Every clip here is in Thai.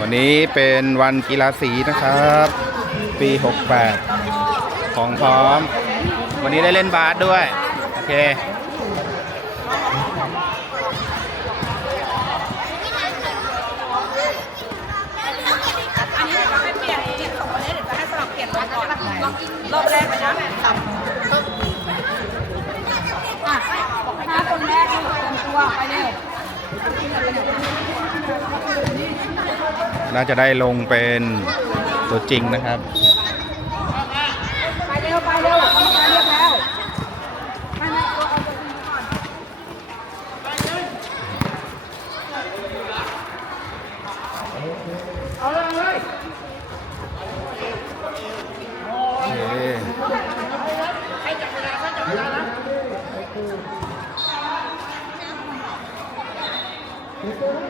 วันนี้เป็นวันกีฬาสีนะครับ ปี 68 ของพร้อม วันนี้ได้เล่นบาสด้วย โอเค อันนี้เราให้เปลี่ยนเปลี่ยนสองคนนี้เดี๋ยวจะให้สลับเปลี่ยนรอบก่อนรอบรอบแรกไปนะอะห้าคนแรกที่เตรียมตัวไปเร็ว น่าจะได้ลงเป็นตัวจริงนะครับ ไปเร็วไปเร็วกรรมการเรียกแล้วไม่ไม่ตัวเอาตัวจริงก่อนโอเคโทษครั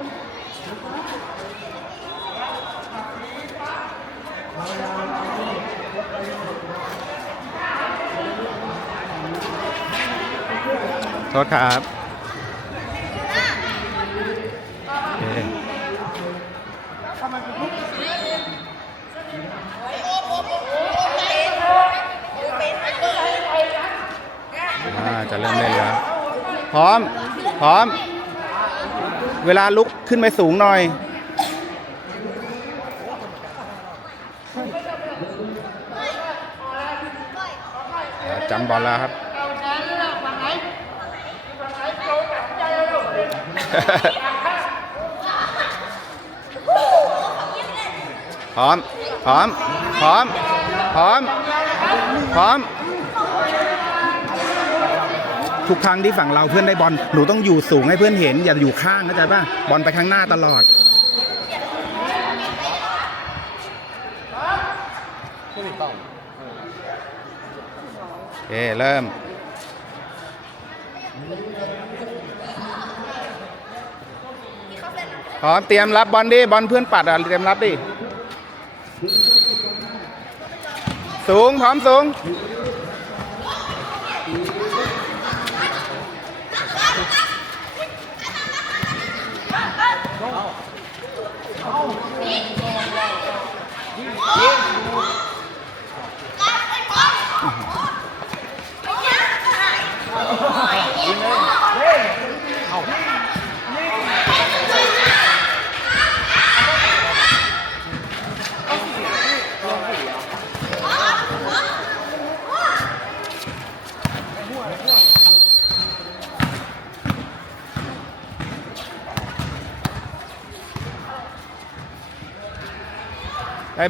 บ โอเคอ่าจะเริ่มเล่นแล้ว พร้อม พร้อม เวลาลุกขึ้นไปสูงหน่อย จำบอลแล้วครับพร้อม พร้อม พร้อม พร้อม พร้อม ทุกครั้งที่ฝั่งเราเพื่อนได้บอล หนูต้องอยู่สูงให้เพื่อนเห็น อย่าอยู่ข้างเข้าใจป่ะ บอลไปข้างหน้าตลอดโอ เค เริ่ม พร้อมเตรียมรับบอลดิ บอลเพื่อนปัดอะ เตรียมรับดิ สูง พร้อมสูง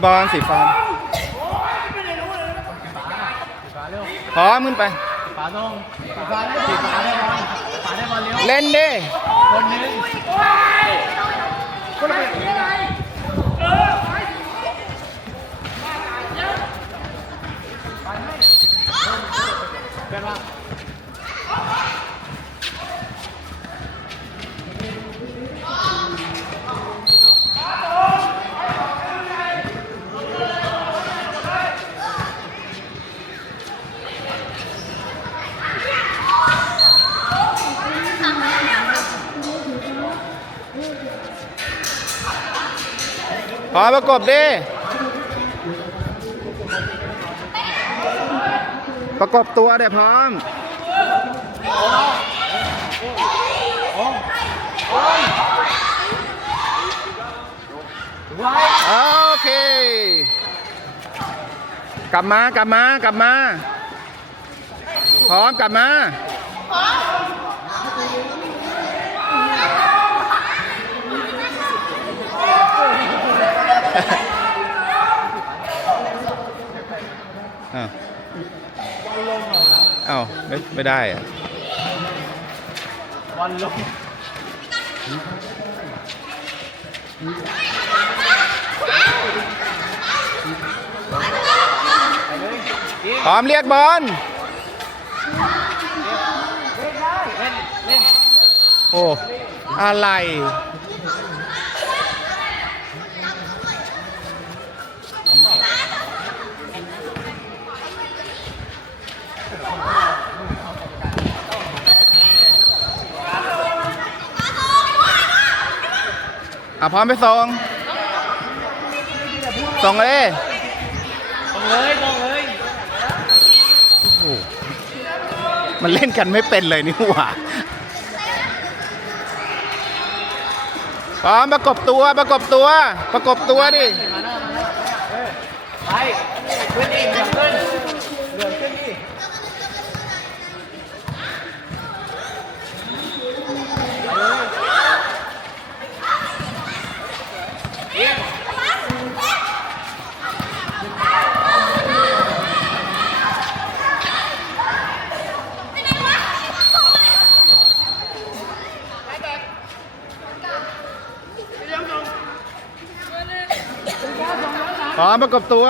บอลสีฟ้าพร้อมขึ้นไปป๋าลงป๋าได้ป๋าได้บอลป๋าได้บอลเร็วเล่นดิคนนึง พร้อมประกบดิ ประกบตัวเดี๋ยวพร้อมโอเค กลับมากลับมากลับมา พร้อมกลับมา อ้าวไม่ไม่ได้อะบอลลงพร้อมเรียกบอลโอ้ อะไร อะพร้อมไปส่ง ส่งเลยต้องเลยต้องเลยโอ้โหมันเล่นกันไม่เป็นเลยนี่หว่าพร้อมประกบตัวประกบตัว ประกบตัวดิมาแล้วมาแล้วเออไปขึ้นอีกเหลืองขึ้นเหลืองขึ้นอีก อ๋อมประกบตัว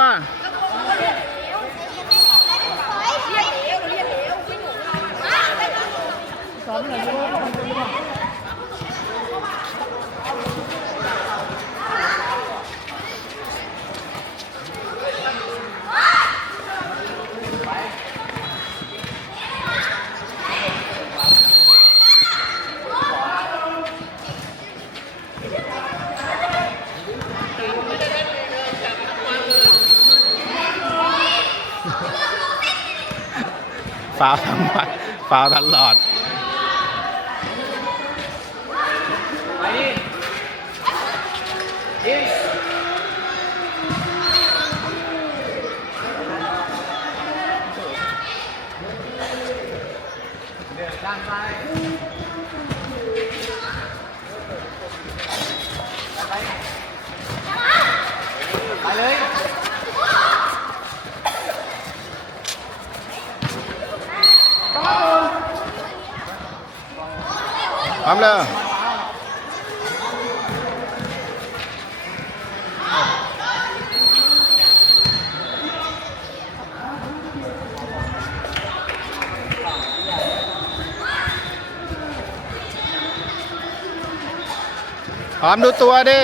ฟาวทั้งวันฟาวตลอดไปดิยิงเดือดด้านซ้ายไปไปเลย พร้อมเลยพร้อมดูตัวดิ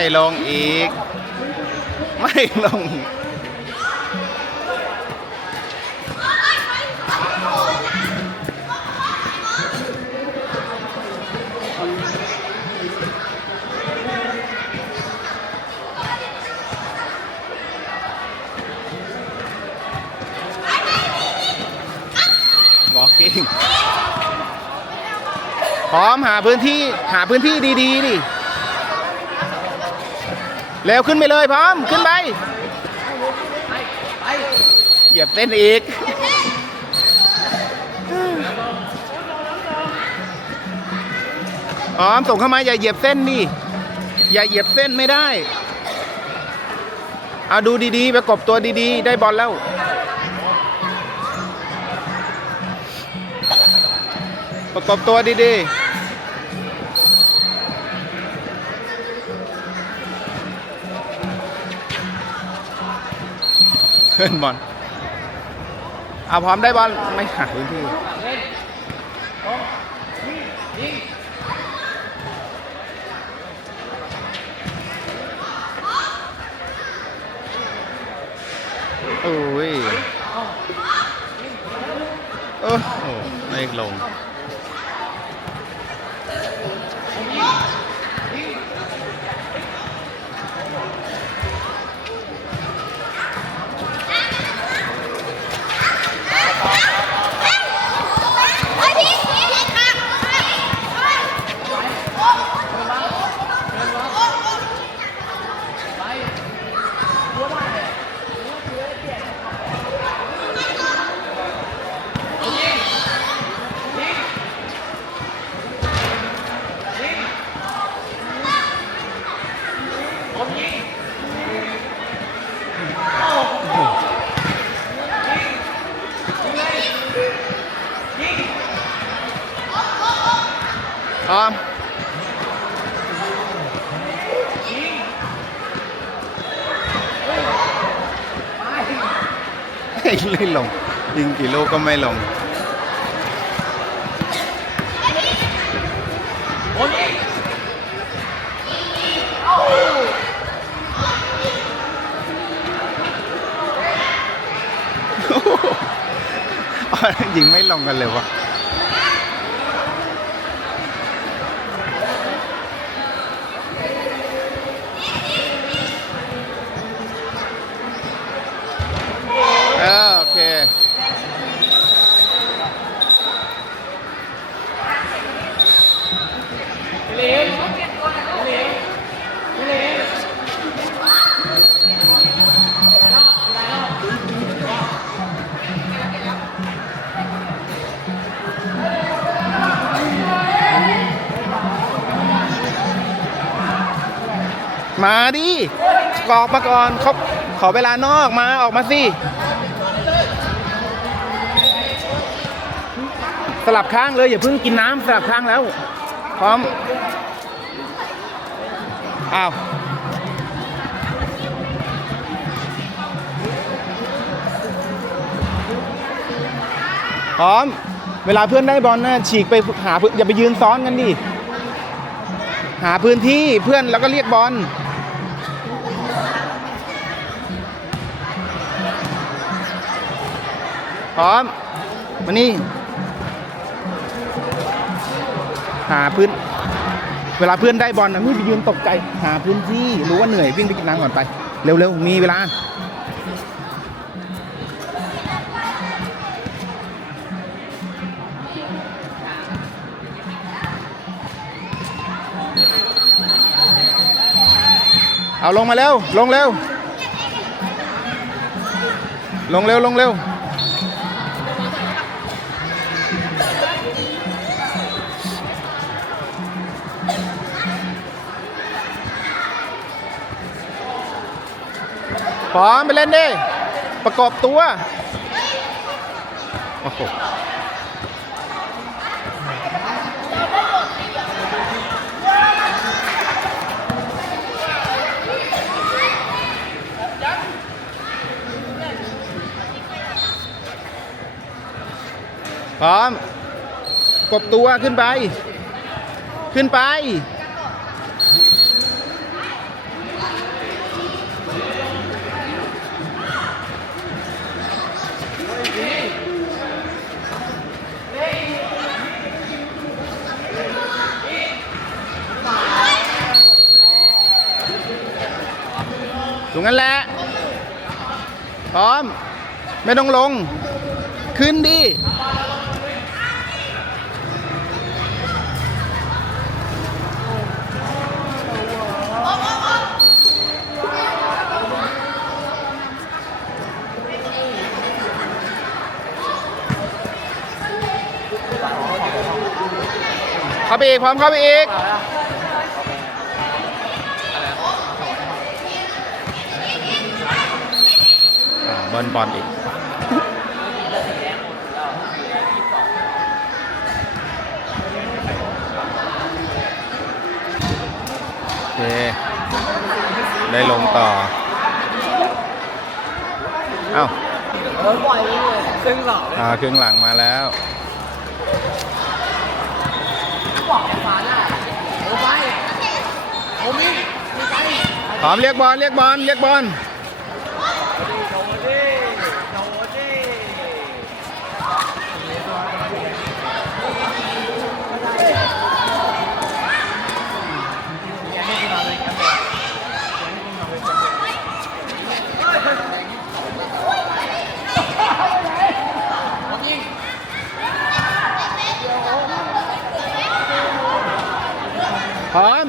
ไม่ลงอีก ไม่ลง walking พร้อมหาพื้นที่หาพื้นที่ดี ๆ ดิ เร็วขึ้นไปเลยพร้อมขึ้นไปเหยียบเส้นอีกพร้อมส่งเข้ามาอย่าเหยียบเส้นดิอย่าเหยียบเส้นไม่ได้เอาดูดีๆประกบตัวดีๆ ได้บอลแล้วประกบตัวดีๆ ขึ้นบอลเอาพร้อมได้บอลไม่หาพื้นที่โอ้ยโอ้ไม่ลง ไม่ลง ยิงกี่ลูกก็ไม่ลงยิงไม่ลงกันเลยวะ มาดิออกมาก่อนเขาขอเวลานอกมาออกมาสิ สลับข้างเลย อย่าเพิ่งกินน้ำสลับข้างแล้ว พร้อม อ้าวพร้อม เวลาเพื่อนได้บอลนะฉีกไปหาอนอย่าไปยืนซ้อนกันดิ หาพื้นที่เพื่อนแล้วก็เรียกบอล พร้อม มานี่ หาพื้น เวลาเพื่อนได้บอลนะไม่ไปยืนตกใจ หาพื้นที่ รู้ว่าเหนื่อยวิ่งไปกินน้ำก่อนไป เร็วๆ มีเวลาเอาลงมาเร็ว ลงเร็ว ลงเร็ว ลงเร็ว อมไปเล่นดิ ประกอบตัว โอ้โหพร้อมกบตัวขึ้นไป ขึ้นไป ตรงนั้นแหละ พร้อม ไม่ต้องลง ขึ้นดิ เข้าไปอีก พร้อมเข้าไปอีกเบิร์นบอลอีก โอเค ได้ลงต่อ เอ้าเออปล่อยเลยซึ่งหล่อเลยอ่าครึ่งหลังมาแล้วบอกแกฟ้าน่ะเออไปโอมิไม่ไปพร้อมเรียกบอลเรียกบอลเรียกบอล โดดิโดดิ พร้อม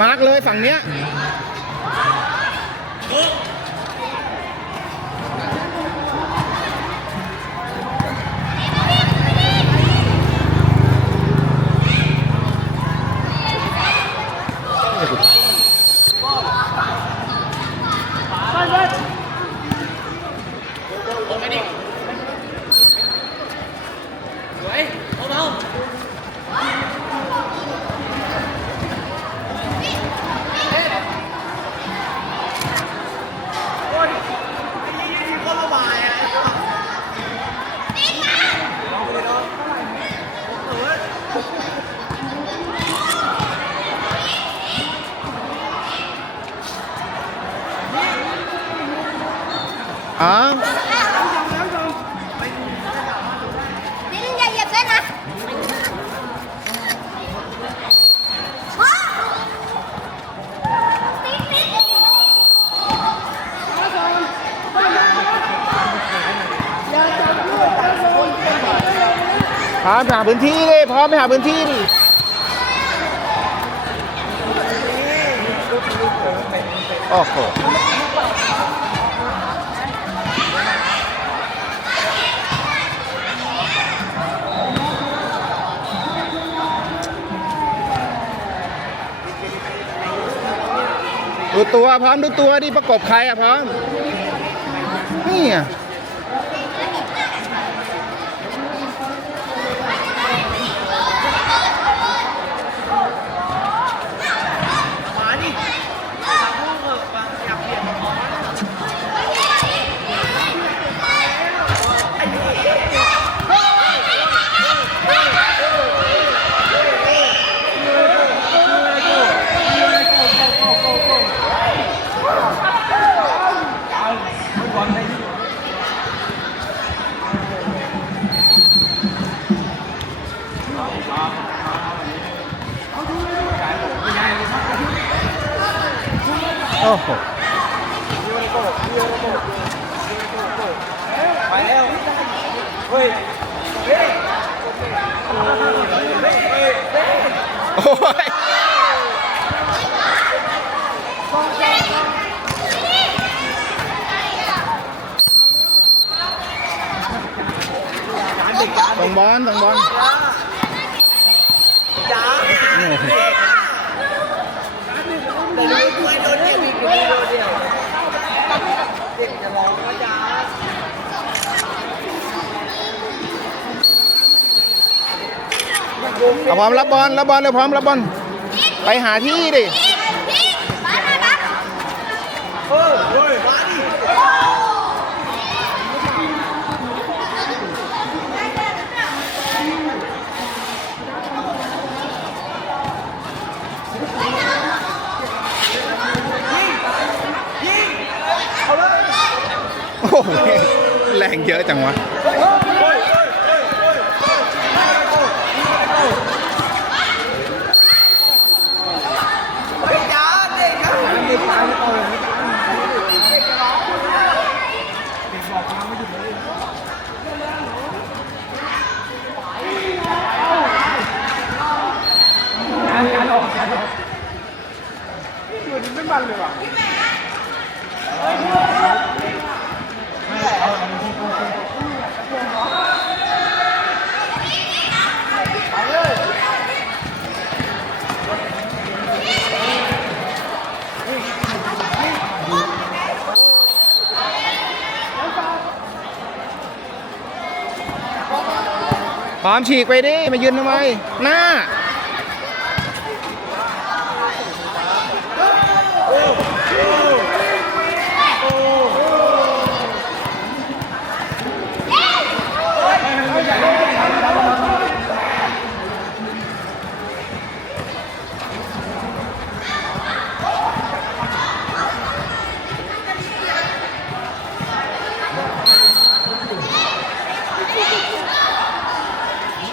มาร์ก เลยฝั่งเนี้ยาพื้นที่ดิพร้อมไปหาพื้นที่ดิโอ้โหดูตัวพร้อมดูตัวดิประกบใครอะพร้อมนี่อะ มาดิตามลูกเถอะบางอยากเปลี่ยนของ โอ้โหไปแล้วเฮ้ยโอ้ยจานเด็กจานตรงบอลตรงบอล จ้า โอ้โห แต่ดูไม่โดนเดียวอีกไม่โดนเดียวเด็กจะร้องว่าจ้า เอาพร้อมรับบอลรับบอลเลยพร้อมรับบอลไปหาที่ดิพี่บ้านมาบ้านเออเฮ้ยมาดิโอ้โหแรงเยอะจังวะ เฮ้ยจ้าเด็กนะเด็กจ้าไม่เอาเลยเด็กจะร้องเด็กบอกมาไม่หยุดเลยการการออกการออกันเลยว่ะพร้อมฉีกไปดิ มายืนทำไม หน้า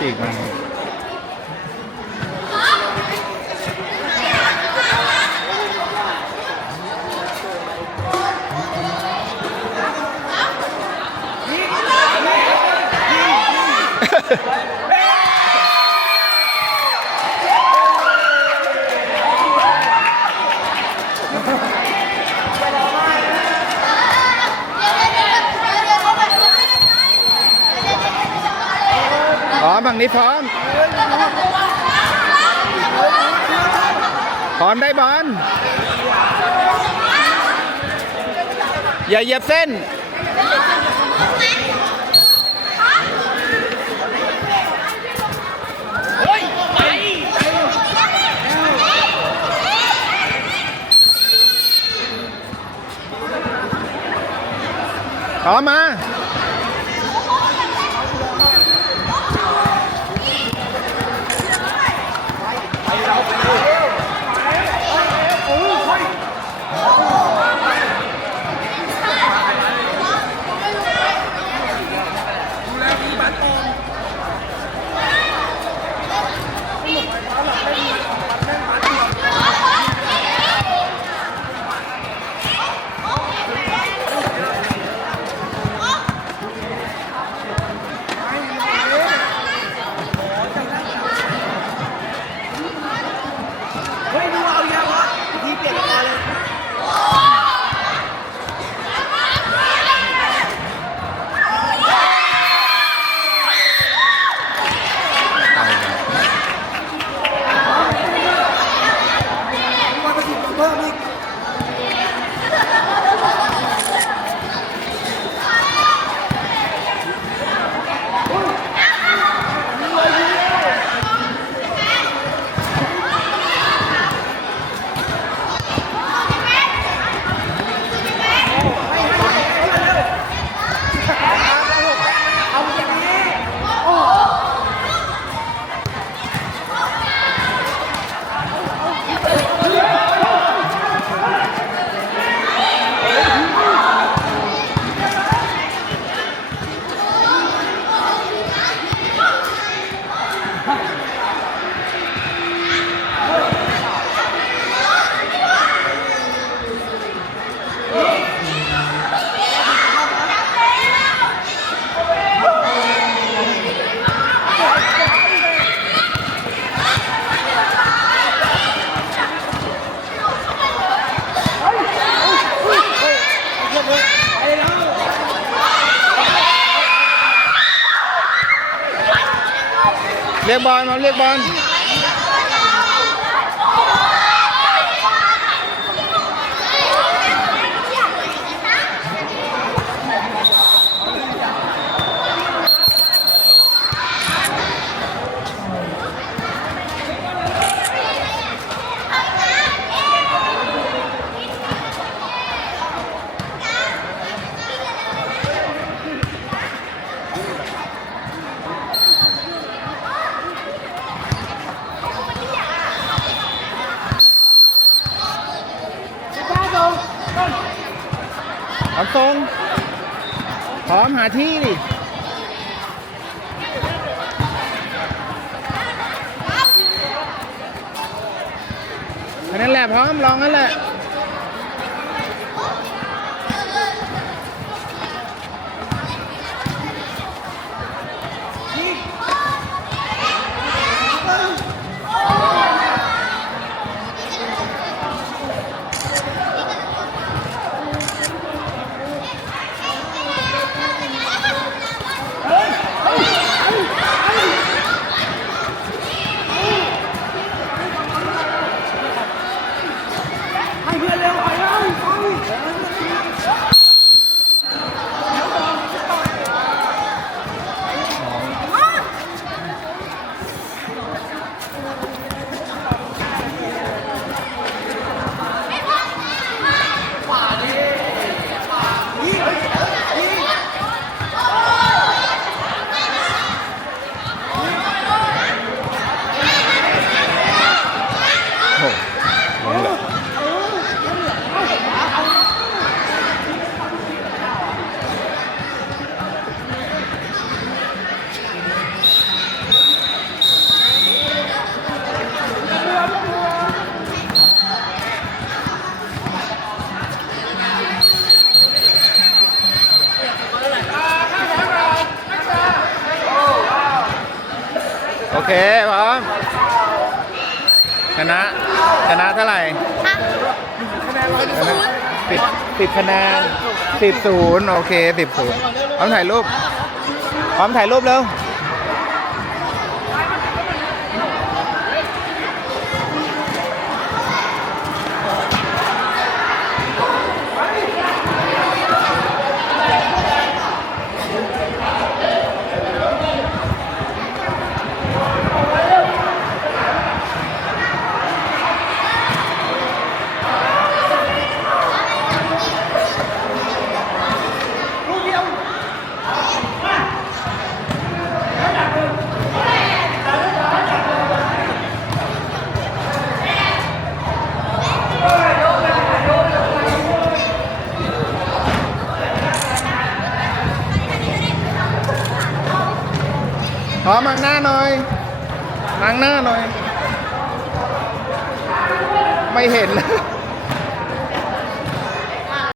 ฉีกมา พร้อมฝั่งนี้พร้อม พร้อมได้บอล อย่าเหยียบเส้นพร้อมา Norman. สิบศูนย์โอเคสิบศูนย์พร้อมถ่ายรูปพร้อมถ่ายรูปแล้ว